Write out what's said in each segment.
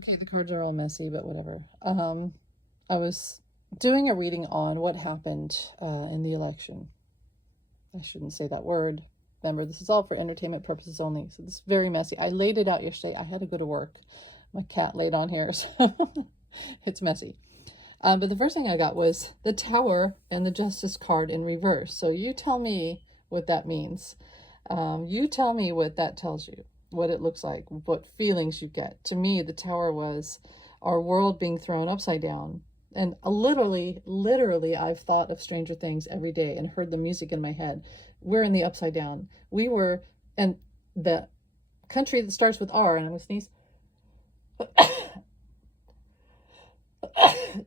Okay, the cards are all messy, but whatever. I was doing a reading on what happened in the election. I shouldn't say that word. Remember, this is all for entertainment purposes only. So this is very messy. I laid it out yesterday. I had to go to work. My cat laid on here, so it's messy. But the first thing I got was the Tower and the Justice card in reverse. So you tell me what that means. You tell me what that tells you, what it looks like, what feelings you get. To me, the Tower was our world being thrown upside down. And literally, I've thought of Stranger Things every day and heard the music in my head. We're in the upside down. We were, and the country that starts with R, and I'm going to sneeze,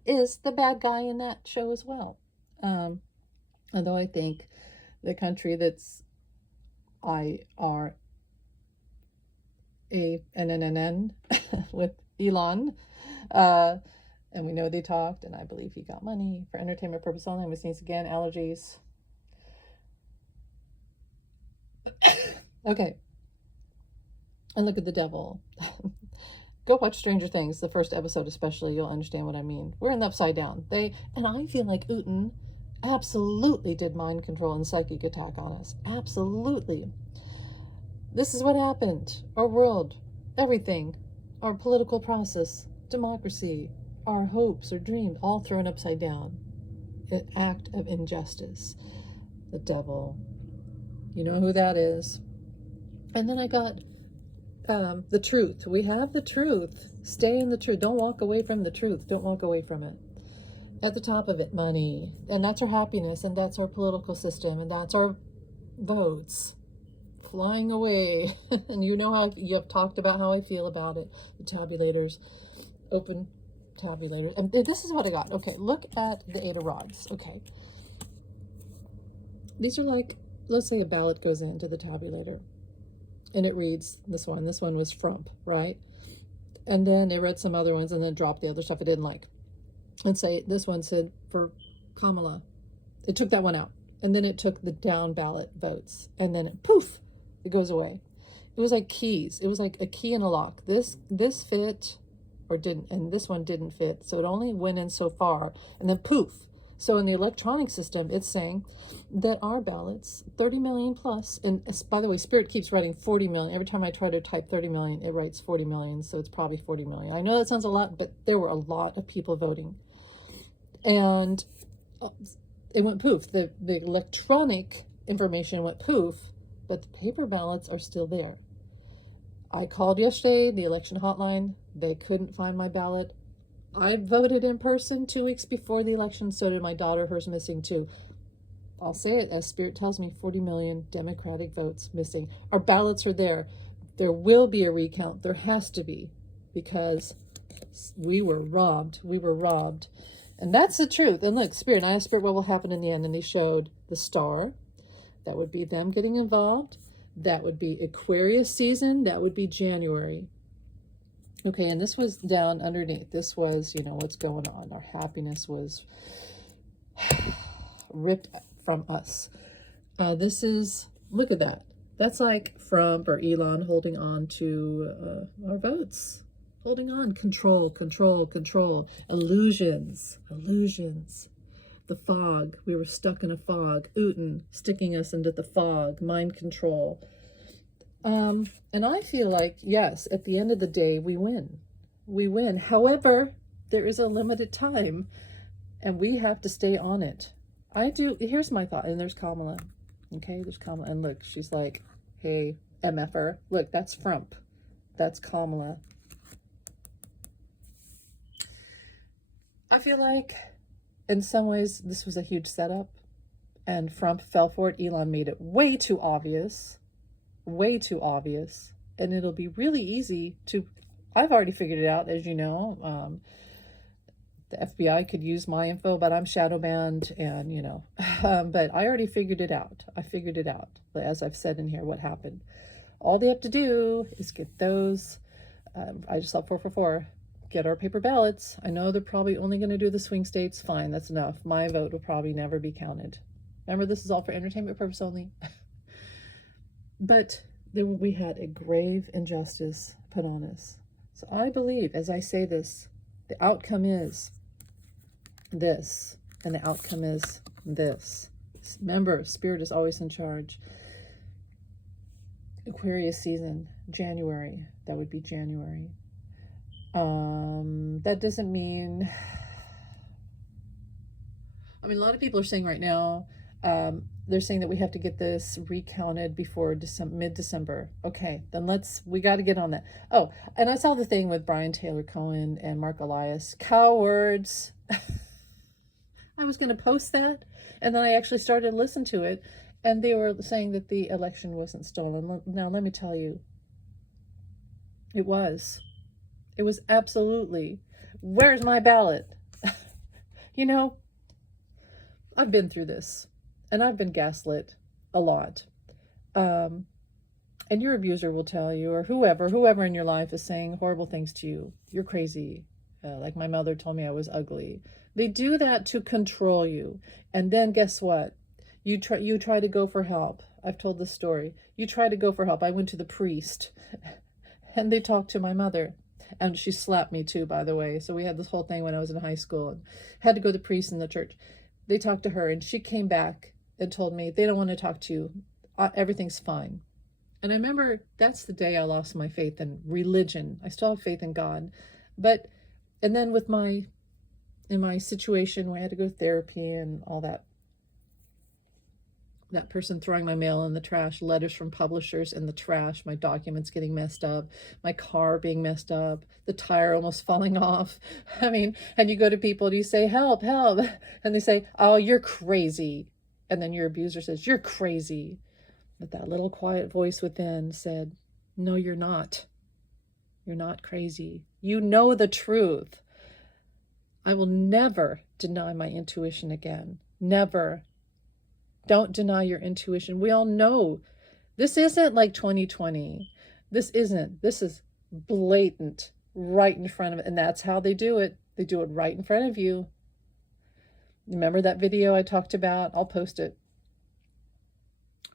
is the bad guy in that show as well. Although I think the country that's IRANNN with Elon, and we know they talked, and I believe he got money for entertainment purpose only. I'm going to sneeze again, allergies. Okay. And look at the devil. Go watch Stranger Things, the first episode especially. You'll understand what I mean. We're in the upside down. And I feel like Uten absolutely did mind control and psychic attack on us. Absolutely. This is what happened. Our world, everything, our political process, democracy, our hopes or dreams, all thrown upside down. An act of injustice. The devil. You know who that is. And then I got the truth. We have the truth. Stay in the truth. Don't walk away from the truth. Don't walk away from it. At the top of it, money. And that's our happiness. And that's our political system. And that's our votes. Flying away. And you know how you have talked about how I feel about it. The tabulators. Open tabulators. And this is what I got. Okay, look at the 8 of rods. Okay. These are like, let's say a ballot goes into the tabulator. And it reads this one. This one was Frump, right? And then they read some other ones and then dropped the other stuff I didn't like. And say this one said for Kamala. It took that one out. And then it took the down ballot votes. And then poof, it goes away. It was like keys. It was like a key in a lock. This fit or didn't, and this one didn't fit. So it only went in so far. And then poof. So in the electronic system, it's saying that our ballots, 30 million plus, and by the way, Spirit keeps writing 40 million. Every time I try to type 30 million, it writes 40 million. So it's probably 40 million. I know that sounds a lot, but there were a lot of people voting. And it went poof. The electronic information went poof, but the paper ballots are still there. I called yesterday, the election hotline. They couldn't find my ballot. I voted in person 2 weeks before the election. So did my daughter. Hers missing too. I'll say it as Spirit tells me, 40 million Democratic votes missing. Our ballots are there. There will be a recount. There has to be, because we were robbed. We were robbed. And that's the truth. And look, Spirit, I asked Spirit what will happen in the end. And they showed the star. That would be them getting involved. That would be Aquarius season. That would be January. Okay, and this was down underneath. This was, you know, what's going on. Our happiness was ripped from us. This is, look at that. That's like Trump or Elon holding on to our votes. Holding on. Control, control, control. Illusions, illusions. The fog. We were stuck in a fog. Uten sticking us into the fog. Mind control. And I feel like, yes, at the end of the day, we win. We win. However, there is a limited time, and we have to stay on it. Here's my thought, and there's Kamala. Okay, there's Kamala, and look, she's like, hey, MFer. Look, that's Frump. That's Kamala. I feel like, in some ways, this was a huge setup, and Frump fell for it. Elon made it way too obvious. Way too obvious. And it'll be really easy to, I've already figured it out, as you know. The FBI could use my info, but I'm shadow banned, and you know, but I already figured it out. I figured it out, as I've said in here what happened. All they have to do is get those, I just saw 444, get our paper ballots. I know they're probably only going to do the swing states. Fine, that's enough. My vote will probably never be counted. Remember, this is all for entertainment purpose only. But we had a grave injustice put on us. So I believe, as I say this, the outcome is this, and the outcome is this. Remember, Spirit is always in charge. Aquarius season, January. That would be January. That doesn't mean... I mean, a lot of people are saying right now, they're saying that we have to get this recounted before mid-December. Okay, then we got to get on that. Oh, and I saw the thing with Brian Taylor Cohen and Mark Elias. Cowards. I was going to post that, and then I actually started to listen to it, and they were saying that the election wasn't stolen. Now, let me tell you, it was. It was absolutely. Where's my ballot? You know, I've been through this, and I've been gaslit a lot. And your abuser will tell you, or whoever in your life is saying horrible things to you. You're crazy. Like my mother told me I was ugly. They do that to control you. And then guess what? You try to go for help. I've told this story. You try to go for help. I went to the priest, and they talked to my mother. And she slapped me too, by the way. So we had this whole thing when I was in high school, and had to go to the priest in the church. They talked to her, and she came back and told me, they don't want to talk to you. Everything's fine. And I remember that's the day I lost my faith in religion. I still have faith in God. And then in my situation where I had to go to therapy and all that, that person throwing my mail in the trash, letters from publishers in the trash, my documents getting messed up, my car being messed up, the tire almost falling off. I mean, and you go to people and you say, help, help. And they say, oh, you're crazy. And then your abuser says, you're crazy. But that little quiet voice within said, no, you're not. You're not crazy. You know the truth. I will never deny my intuition again. Never. Don't deny your intuition. We all know this isn't like 2020. This isn't. This is blatant, right in front of it. And that's how they do it. They do it right in front of you. Remember that video I talked about? I'll post it.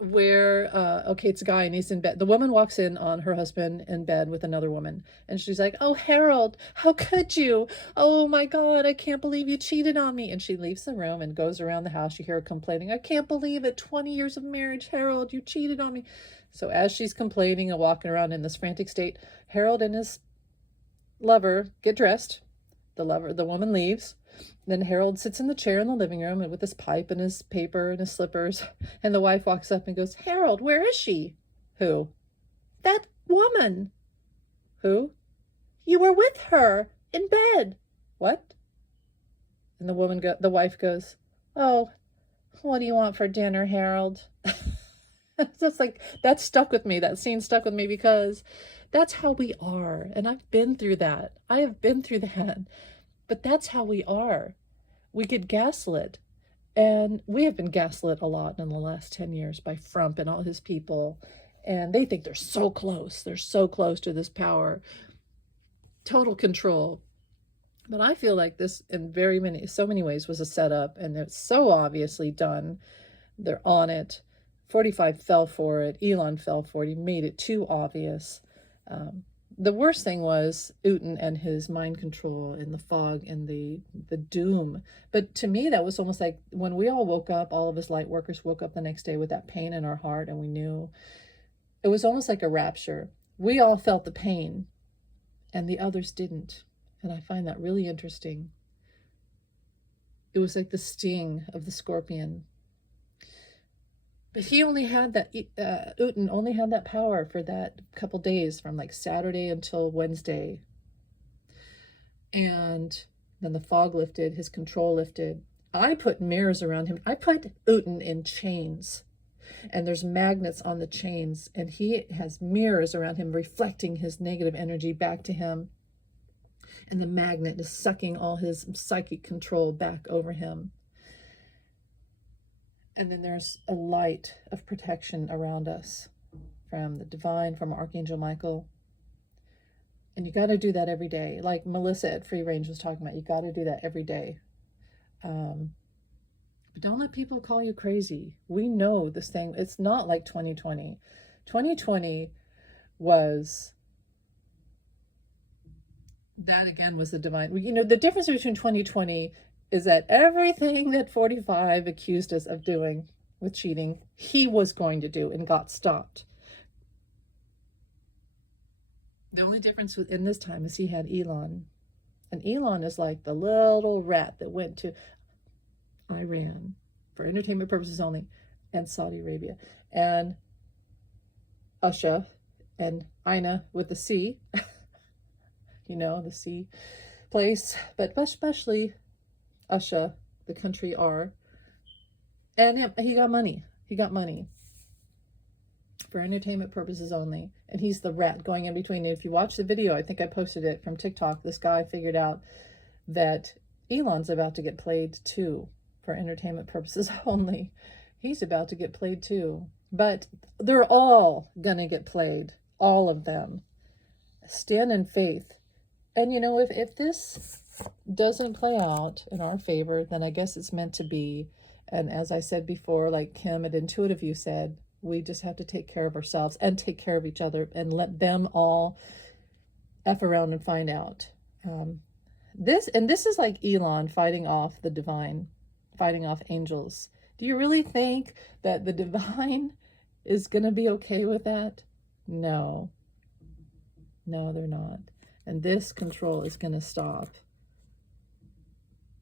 Where, okay, it's a guy and he's in bed. The woman walks in on her husband in bed with another woman. And she's like, oh, Harold, how could you? Oh my God, I can't believe you cheated on me. And she leaves the room and goes around the house. You hear her complaining, I can't believe it. 20 years of marriage, Harold, you cheated on me. So as she's complaining and walking around in this frantic state, Harold and his lover get dressed. The woman leaves. Then Harold sits in the chair in the living room with his pipe and his paper and his slippers. And the wife walks up and goes, Harold, where is she? Who? That woman. Who? You were with her in bed. What? And the wife goes, oh, what do you want for dinner, Harold? It's just like, that stuck with me. That scene stuck with me because that's how we are. And I've been through that. I have been through that. But that's how we are. We get gaslit. And we have been gaslit a lot in the last 10 years by Trump and all his people. And they think they're so close. They're so close to this power. Total control. But I feel like this in so many ways was a setup. And it's so obviously done. They're on it. 45 fell for it. Elon fell for it. He made it too obvious. The worst thing was Putin and his mind control and the fog and the doom. But to me, that was almost like when we all woke up, all of us light workers woke up the next day with that pain in our heart, and we knew it was almost like a rapture. We all felt the pain and the others didn't. And I find that really interesting. It was like the sting of the scorpion. But he only had that, Putin only had that power for that couple days, from like Saturday until Wednesday. And then the fog lifted, his control lifted. I put mirrors around him. I put Putin in chains. And there's magnets on the chains. And he has mirrors around him reflecting his negative energy back to him. And the magnet is sucking all his psychic control back over him. And then there's a light of protection around us from the divine, from Archangel Michael. And you got to do that every day. Like Melissa at Free Range was talking about, you got to do that every day. But don't let people call you crazy. We know this thing. It's not like 2020. 2020 was That again was the divine. You know, the difference between 2020 is that everything that 45 accused us of doing with cheating, he was going to do and got stopped. The only difference in this time is he had Elon. And Elon is like the little rat that went to Iran for entertainment purposes only, and Saudi Arabia, and Usha, and Ina with the C, you know, the C place, but especially Usha, the country R, and he got money. He got money for entertainment purposes only, and he's the rat going in between. And if you watch the video, I think I posted it from TikTok, this guy figured out that Elon's about to get played too for entertainment purposes only. He's about to get played too, but they're all gonna get played, all of them. Stand in faith. And you know, if this doesn't play out in our favor, then I guess it's meant to be. And as I said before, like Kim at Intuitive You said, we just have to take care of ourselves and take care of each other and let them all F around and find out. This is like Elon fighting off the divine, fighting off angels. Do you really think that the divine is going to be okay with that? No. No, they're not. And this control is going to stop.